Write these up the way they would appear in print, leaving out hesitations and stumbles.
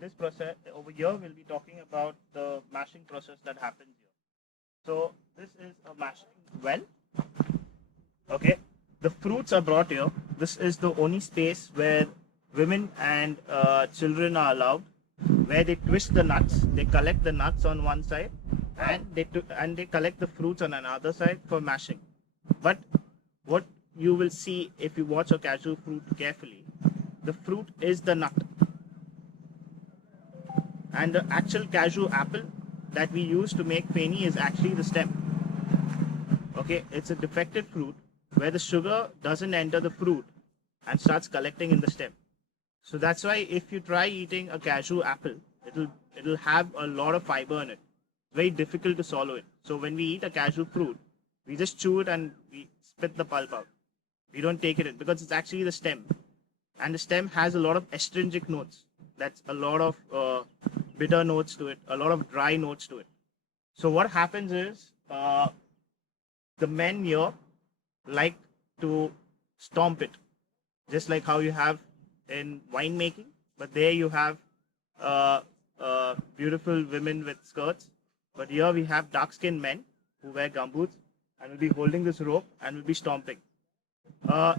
this process over here, we'll be talking about the mashing process that happens here. So this is a mashing well. Okay, the fruits are brought here. This is the only space where women and children are allowed, where they twist the nuts. They collect the nuts on one side, and they collect the fruits on another side for mashing. But what you will see if you watch a cashew fruit carefully, the fruit is the nut, and the actual cashew apple that we use to make feni is actually the stem. Okay, it's a defected fruit where the sugar doesn't enter the fruit and starts collecting in the stem. So that's why if you try eating a cashew apple, it'll have a lot of fiber in it. It's very difficult to swallow it. So when we eat a cashew fruit, we just chew it and we spit the pulp out. We don't take it in because it's actually the stem, and the stem has a lot of astringent notes. That's a lot of bitter notes to it, a lot of dry notes to it. So what happens is the men here like to stomp it, just like how you have in winemaking, but there you have beautiful women with skirts. But here we have dark-skinned men who wear gumboots and will be holding this rope and will be stomping.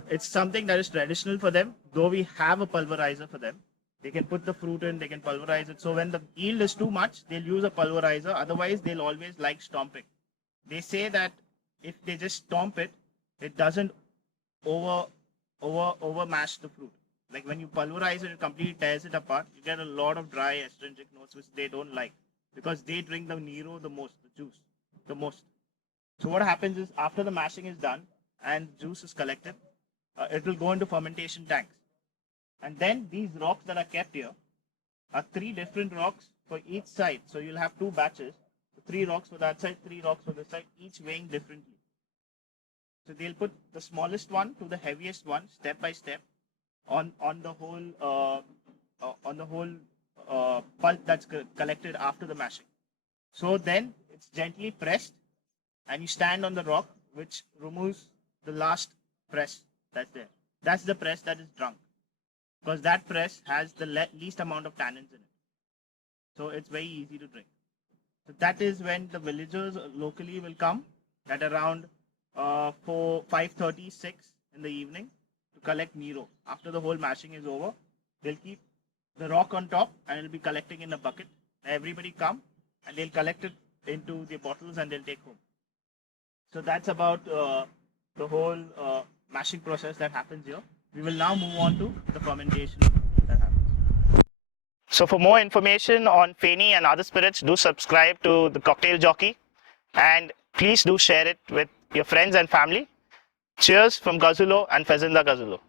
It's something that is traditional for them, though we have a pulverizer for them. They can put the fruit in, they can pulverize it. So when the yield is too much, they'll use a pulverizer. Otherwise, they'll always like stomping. They say that if they just stomp it, it doesn't over mash the fruit. Like when you pulverize it, it completely tears it apart. You get a lot of dry astringent notes which they don't like because they drink the Nero the most, the juice the most. So what happens is after the mashing is done and juice is collected, it will go into fermentation tanks. And then these rocks that are kept here are 3 different rocks for each side. So you'll have 2 batches, 3 rocks for that side, 3 rocks for this side, each weighing differently. So they'll put the smallest one to the heaviest one, step by step, on the whole pulp that's collected after the mashing. So then it's gently pressed, and you stand on the rock, which removes the last press that's there. That's the press that is drunk, because that press has the least amount of tannins in it. So it's very easy to drink. So that is when the villagers locally will come at around 5:30, 6 in the evening to collect Nero. After the whole mashing is over, they'll keep the rock on top and it'll be collecting in a bucket. Everybody come and they'll collect it into the bottles and they'll take home. So that's about the whole mashing process that happens here. We will now move on to the fermentation that happens. So for more information on feni and other spirits, do subscribe to the Cocktail Jockey, and please do share it with your friends and family. Cheers from Gazulo and Fezenda Gazulo.